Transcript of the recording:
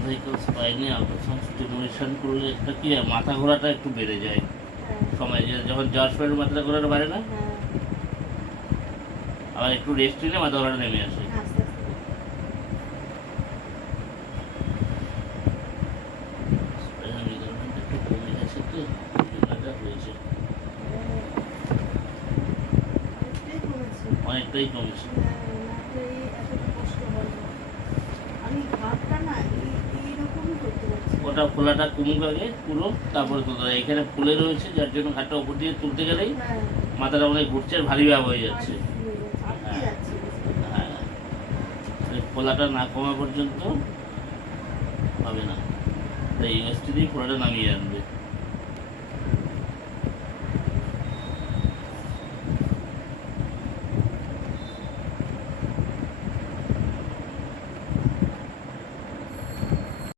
Cervical স্পাইনে ultrasound stimulation করলে একটা কি হয়, মাথা ঘোরাটা একটু বেড়ে যায় সময়, যখন যাওয়ার সময় মাথা ঘোরাটা বাড়ে না, আবার একটু রেস্ট নিলে মাথা ঘোরাটা নেমে আসে। স্পাইনাল লিগামেন্ট একটু কমে গেছে তো এটা হয়েছে, অনেকটাই কমেছে। ওটা খোলাটা কমুক আগে পুরো, তারপরে তো এখানে ফুলে রয়েছে যার জন্য ঘাটটা উপর দিয়ে তুলতে গেলেই মাথাটা অনেক ঘুরছে আর ভারী ভাব হয়ে যাচ্ছে। হ্যাঁ, খোলাটা না কমা পর্যন্ত হবে না, তাই ইউএসটি দিয়ে খোলাটা নামিয়ে আনবে।